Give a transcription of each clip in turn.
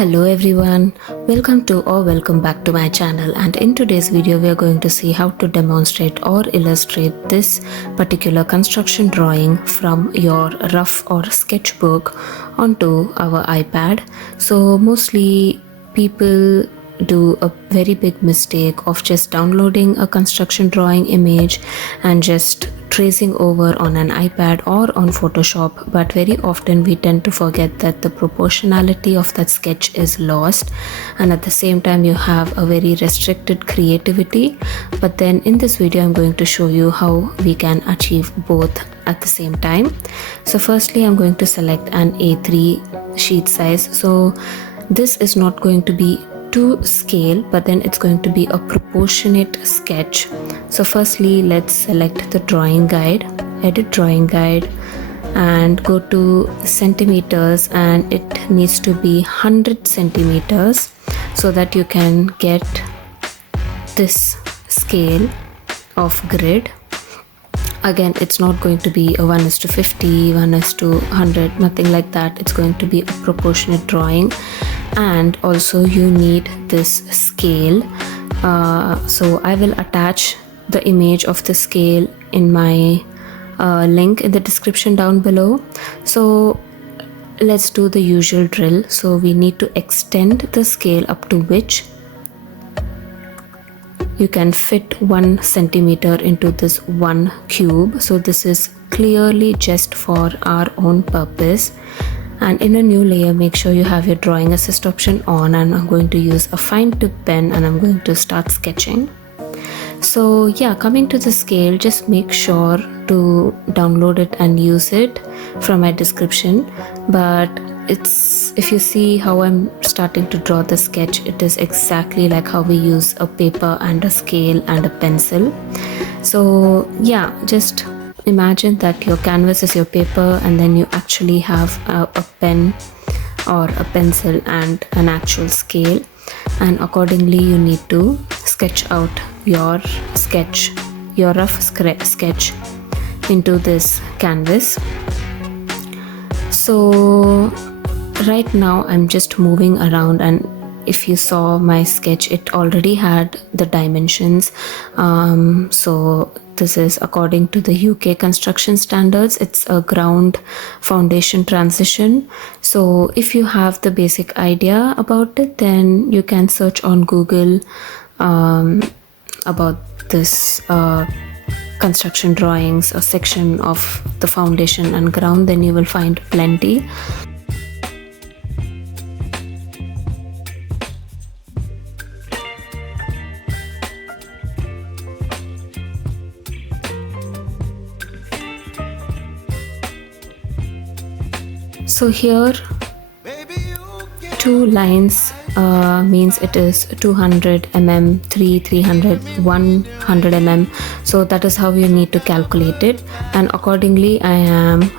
Hello everyone, welcome back to my channel, and in today's video we are going to see how to demonstrate or illustrate this particular construction drawing from your rough or sketchbook onto our iPad. So mostly people do a very big mistake of just downloading a construction drawing image and just tracing over on an iPad or on Photoshop, but very often we tend to forget that the proportionality of that sketch is lost, and at the same time you have a very restricted creativity. But then in this video I'm going to show you how we can achieve both at the same time. So firstly I'm going to select an A3 sheet size. So this is not going to be to scale, but then it's going to be a proportionate sketch. So firstly let's select the drawing guide, edit drawing guide, and go to centimeters, and it needs to be 100 centimeters so that you can get this scale of grid. Again, it's not going to be a 1:50, 1:100, nothing like that. It's going to be a proportionate drawing. And also you need this scale. So I will attach the image of the scale in my link in the description down below. So let's do the usual drill. So we need to extend the scale up to which you can fit 1 centimeter into this one cube. So this is clearly just for our own purpose. And in a new layer, make sure you have your drawing assist option on, and I'm going to use a fine tip pen and I'm going to start sketching. So yeah, coming to the scale, just make sure to download it and use it from my description. But if you see how I'm starting to draw the sketch, it is exactly like how we use a paper and a scale and a pencil. So yeah, just imagine that your canvas is your paper, and then you actually have a pen or a pencil and an actual scale, and accordingly you need to sketch out your rough sketch into this canvas. So right now I'm just moving around, and if you saw my sketch, it already had the dimensions. So this is according to the UK construction standards. It's a ground foundation transition. So if you have the basic idea about it, then you can search on Google about this construction drawings, a section of the foundation and ground, then you will find plenty. So here 2 lines means it is 200 mm, 300, 100 mm. So that is how you need to calculate it, and accordingly I am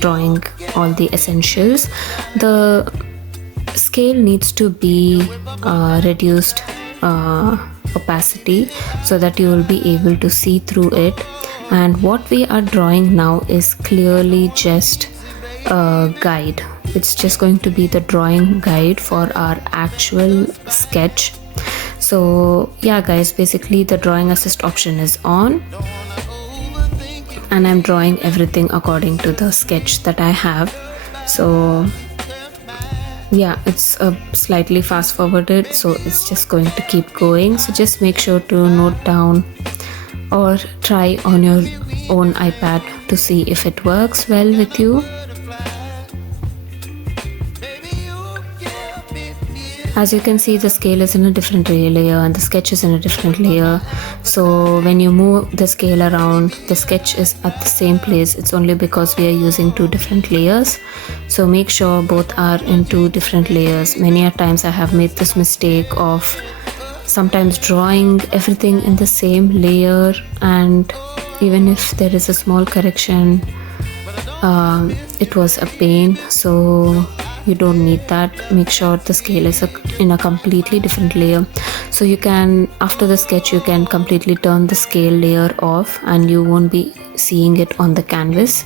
drawing all the essentials. The scale needs to be reduced opacity so that you will be able to see through it. And what we are drawing now is clearly just a guide. It's just going to be the drawing guide for our actual sketch. So yeah guys, basically the drawing assist option is on, and I'm drawing everything according to the sketch that I have. So yeah, it's slightly fast forwarded, so it's just going to keep going. So just make sure to note down or try on your own iPad to see if it works well with you. As you can see, the scale is in a different layer and the sketch is in a different layer. So when you move the scale around, the sketch is at the same place. It's only because we are using 2 different layers. So make sure both are in 2 different layers. Many a times I have made this mistake of sometimes drawing everything in the same layer, and even if there is a small correction, it was a pain. So you don't need that. Make sure the scale is in a completely different layer. So you can, after the sketch, you can completely turn the scale layer off and you won't be seeing it on the canvas.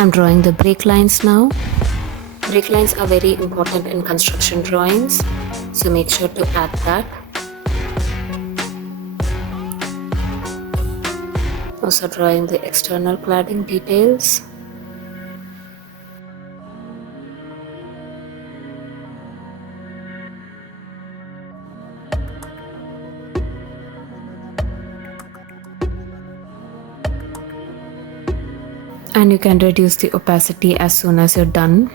I'm drawing the break lines now. Break lines are very important in construction drawings, so make sure to add that. Also drawing the external cladding details. And you can reduce the opacity as soon as you're done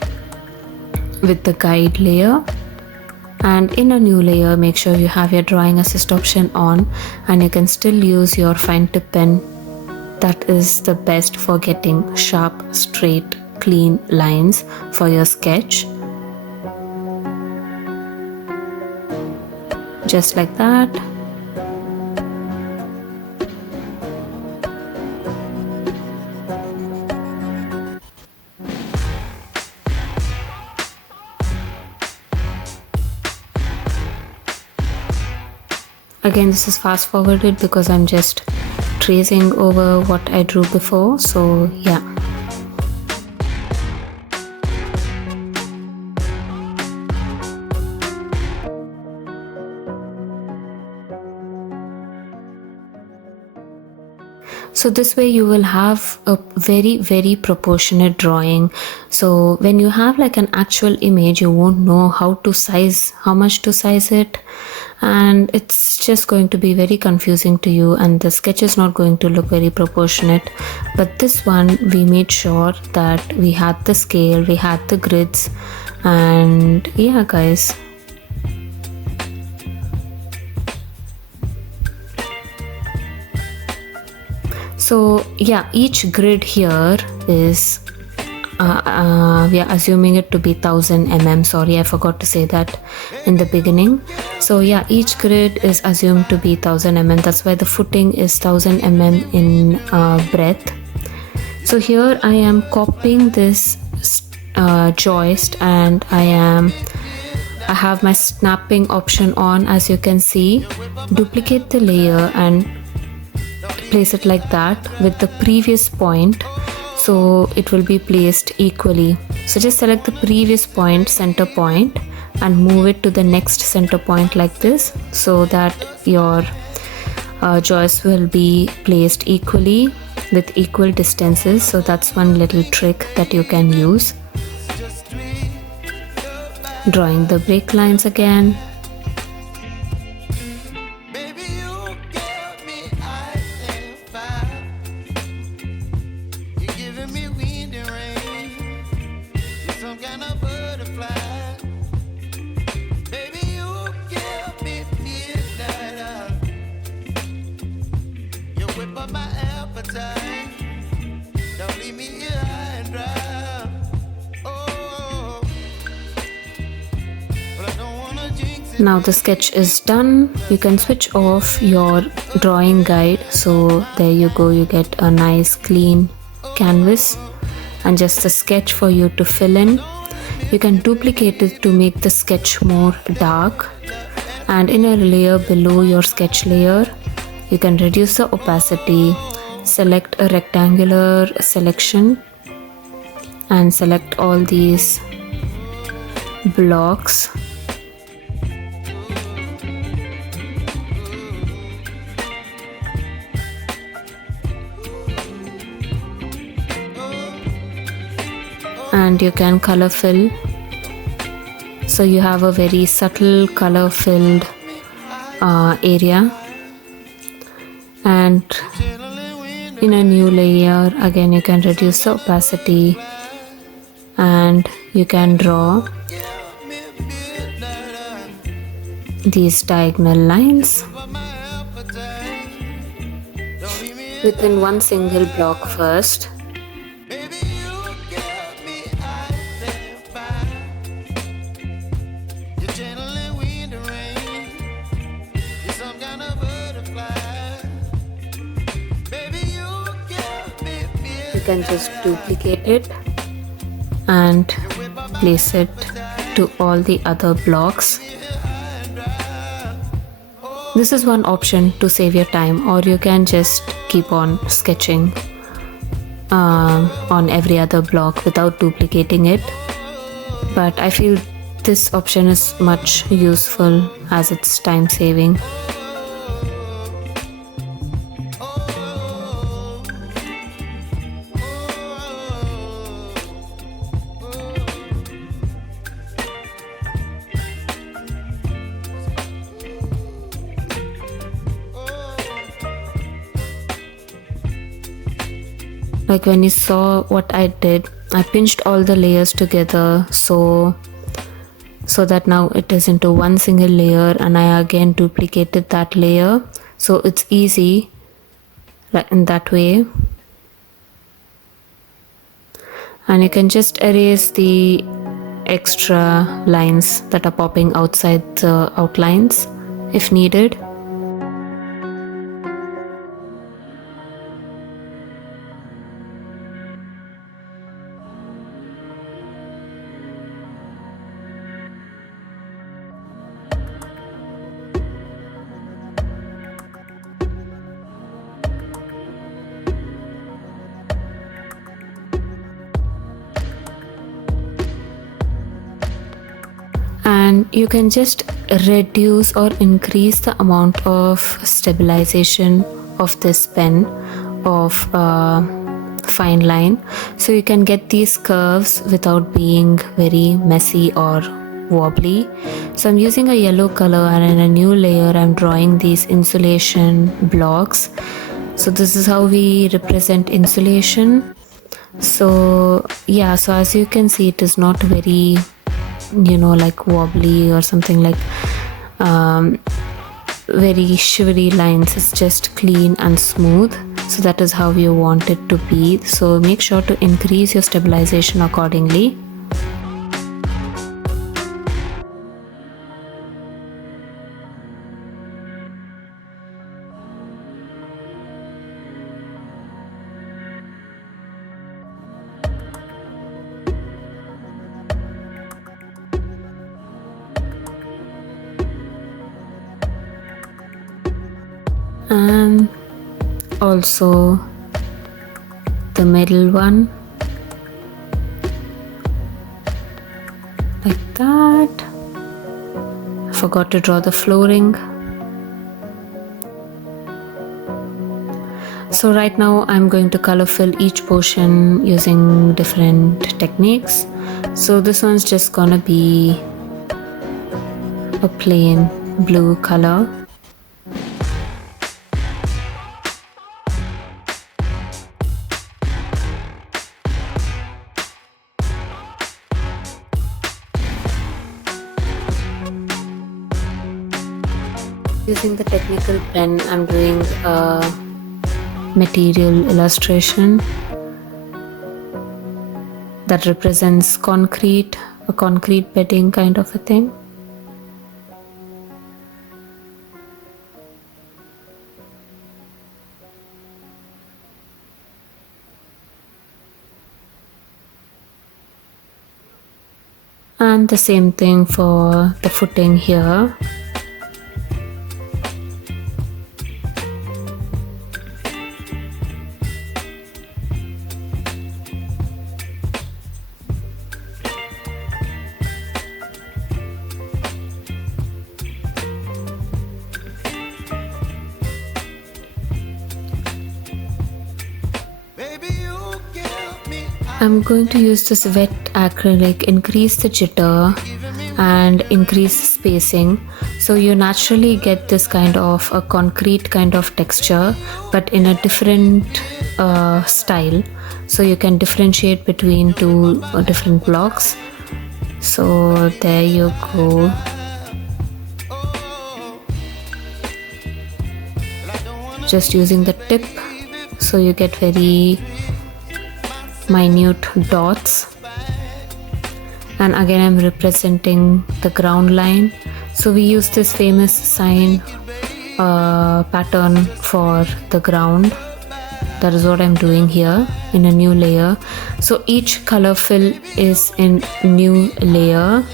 with the guide layer. And in a new layer, make sure you have your drawing assist option on, and you can still use your fine tip pen. That is the best for getting sharp, straight, clean lines for your sketch. Just like that. Again, this is fast forwarded because I'm just tracing over what I drew before, so yeah. So this way you will have a very proportionate drawing. So when you have like an actual image, you won't know how much to size it, and it's just going to be very confusing to you, and the sketch is not going to look very proportionate. But this one, we made sure that we had the scale, we had the grids, and yeah guys. So yeah, each grid here is we are assuming it to be 1000 mm. Sorry, I forgot to say that in the beginning. So yeah, each grid is assumed to be 1000 mm. That's why the footing is 1000 mm in breadth. So here I am copying this joist, and I have my snapping option on, as you can see. Duplicate the layer and place it like that with the previous point, so it will be placed equally. So just select the previous point, center point, and move it to the next center point like this, so that your joist will be placed equally with equal distances. So that's one little trick that you can use. Drawing the break lines again. up my appetite. Don't leave me here high and dry. Oh, but I don't wanna jinx it. Now the sketch is done. You can switch off your drawing guide. So there you go, you get a nice clean canvas and just a sketch for you to fill in. You can duplicate it to make the sketch more dark, and in a layer below your sketch layer you can reduce the opacity, select a rectangular selection and select all these blocks. And you can color fill, so you have a very subtle color filled area. And in a new layer again you can reduce the opacity and you can draw these diagonal lines within one single block first. You can just duplicate it and place it to all the other blocks. This is one option to save your time, or you can just keep on sketching on every other block without duplicating it. But I feel this option is much useful as it's time saving. Like when you saw what I did, I pinched all the layers together so that now it is into one single layer, and I again duplicated that layer, so it's easy like in that way. And you can just erase the extra lines that are popping outside the outlines if needed. And you can just reduce or increase the amount of stabilization of this pen of fine line, so you can get these curves without being very messy or wobbly. So I'm using a yellow color, and in a new layer I'm drawing these insulation blocks. So this is how we represent insulation. So yeah, so as you can see, it is not very like wobbly or something like very shivery lines. It's just clean and smooth. So that is how you want it to be. So make sure to increase your stabilization accordingly. And also the middle one, like that. I forgot to draw the flooring. So right now I'm going to color fill each portion using different techniques. So this one's just gonna be a plain blue color. Using the technical pen, I'm doing a material illustration that represents concrete, a concrete bedding kind of a thing. And the same thing for the footing here. I'm going to use this wet acrylic, increase the jitter and increase spacing, so you naturally get this kind of a concrete kind of texture but in a different style, so you can differentiate between two different blocks. So there you go. Just using the tip, so you get very minute dots. And again I'm representing the ground line, so we use this famous sign pattern for the ground. That is what I'm doing here in a new layer. So each color fill is in new layer,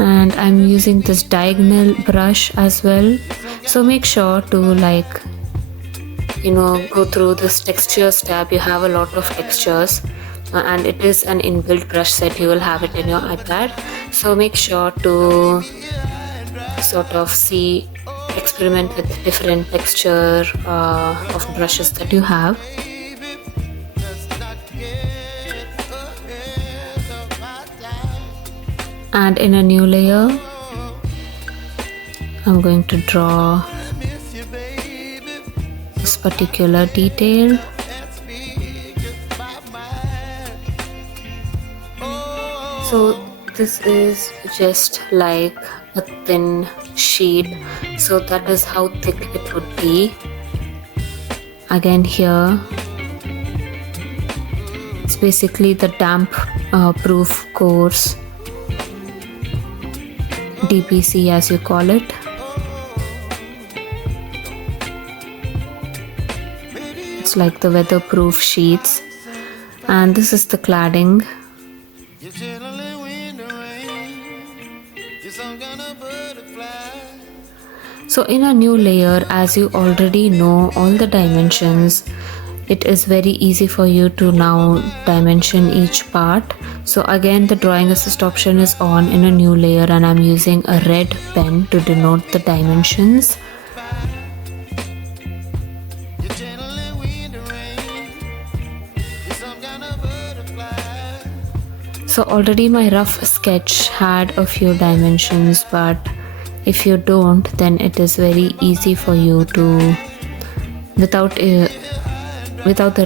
and I'm using this diagonal brush as well, so make sure to go through this textures tab. You have a lot of textures and it is an inbuilt brush set. You will have it in your iPad, so make sure to sort of experiment with different texture of brushes that you have. And in a new layer I'm going to draw this particular detail. So this is just like a thin sheet, so that is how thick it would be. Again here it's basically the damp proof course, DPC as you call it. It's like the weatherproof sheets, and this is the cladding. So in a new layer, as you already know all the dimensions, it is very easy for you to now dimension each part. So again the drawing assist option is on in a new layer, and I'm using a red pen to denote the dimensions. So already my rough sketch had a few dimensions, but if you don't, then it is very easy for you to, without the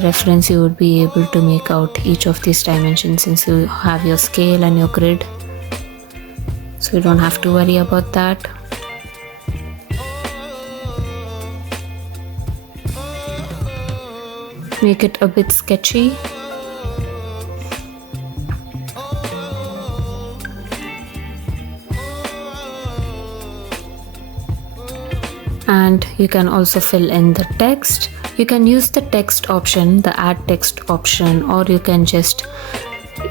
reference, you would be able to make out each of these dimensions since you have your scale and your grid. So you don't have to worry about that. Make it a bit sketchy. And you can also fill in the text. You can use the text option, the add text option, or you can just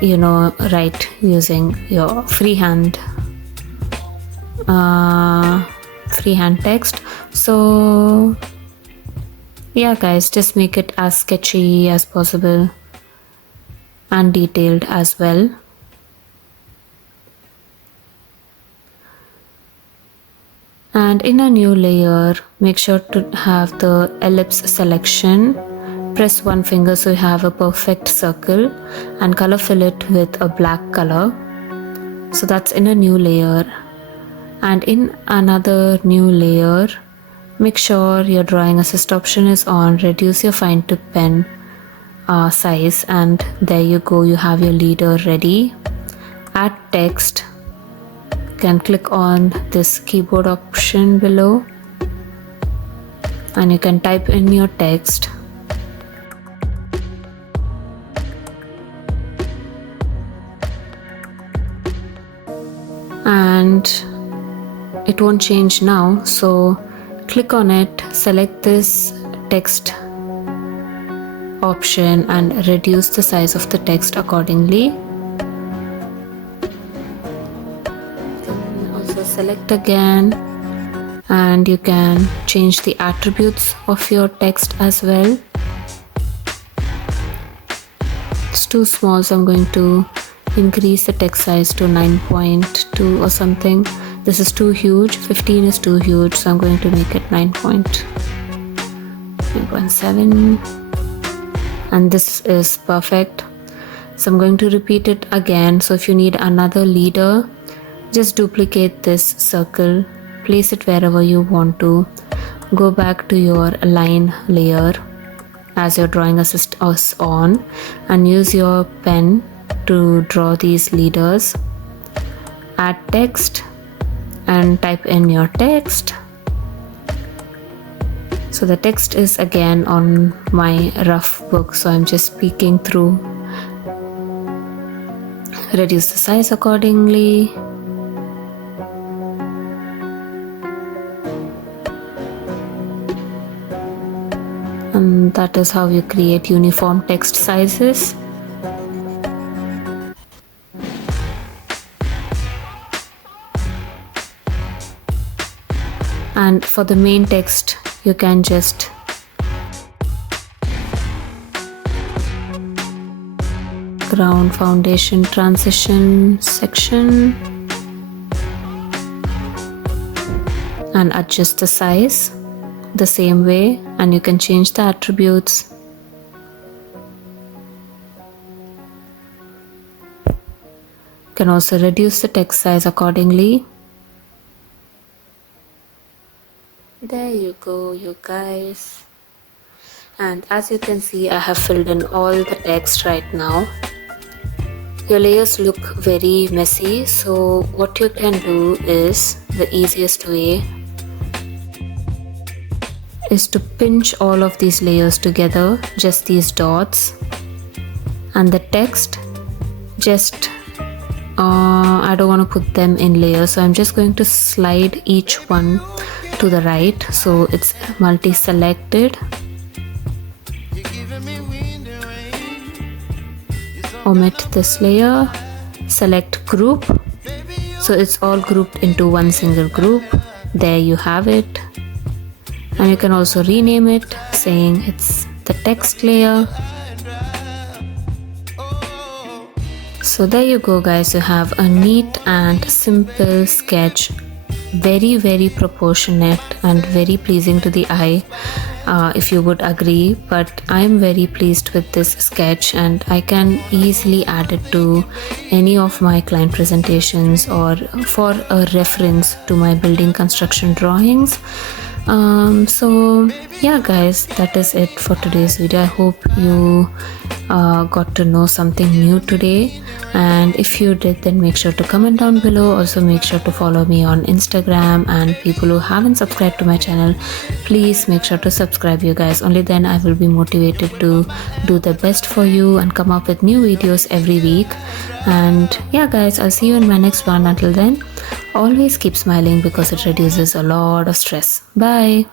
write using your freehand text. So yeah guys, just make it as sketchy as possible and detailed as well. And in a new layer, make sure to have the ellipse selection. Press one finger so you have a perfect circle, and color fill it with a black color. So that's in a new layer. And in another new layer, make sure your drawing assist option is on. Reduce your fine tip pen size, and there you go, you have your leader ready. Add text. Can click on this keyboard option below and you can type in your text. And it won't change now, so click on it, select this text option and reduce the size of the text accordingly. Then also select again, and you can change the attributes of your text as well. It's too small, so I'm going to increase the text size to 9.2 or something. This is too huge, 15 is too huge, so I'm going to make it 9.7, and this is perfect. So I'm going to repeat it again. So if you need another leader, just duplicate this circle, place it wherever you want to, go back to your line layer as your drawing assist is on, and use your pen to draw these leaders. Add text and type in your text. So the text is again on my rough book, so I'm just peeking through. Reduce the size accordingly. And that is how you create uniform text sizes. And for the main text, you can just ground, foundation, transition section, and adjust the size the same way, and you can change the attributes. You can also reduce the text size accordingly. There you go, you guys. And as you can see, I have filled in all the text right now. Your layers look very messy, so what you can do is, the easiest way is to pinch all of these layers together, just these dots, and the text, just I don't want to put them in layers, so I'm just going to slide each one to the right, so it's multi-selected. Omit this layer, select group, so it's all grouped into one single group. There you have it. And you can also rename it, saying it's the text layer. So there you go, guys. You have a neat and simple sketch, very proportionate and very pleasing to the eye, if you would agree. But I'm very pleased with this sketch, and I can easily add it to any of my client presentations or for a reference to my building construction drawings. So yeah, guys, that is it for today's video. I hope you got to know something new today, and if you did, then make sure to comment down below. Also make sure to follow me on Instagram, and people who haven't subscribed to my channel, please make sure to subscribe, you guys. Only then I will be motivated to do the best for you and come up with new videos every week. And yeah, guys, I'll see you in my next one. Until then, always keep smiling, because it reduces a lot of stress. Bye.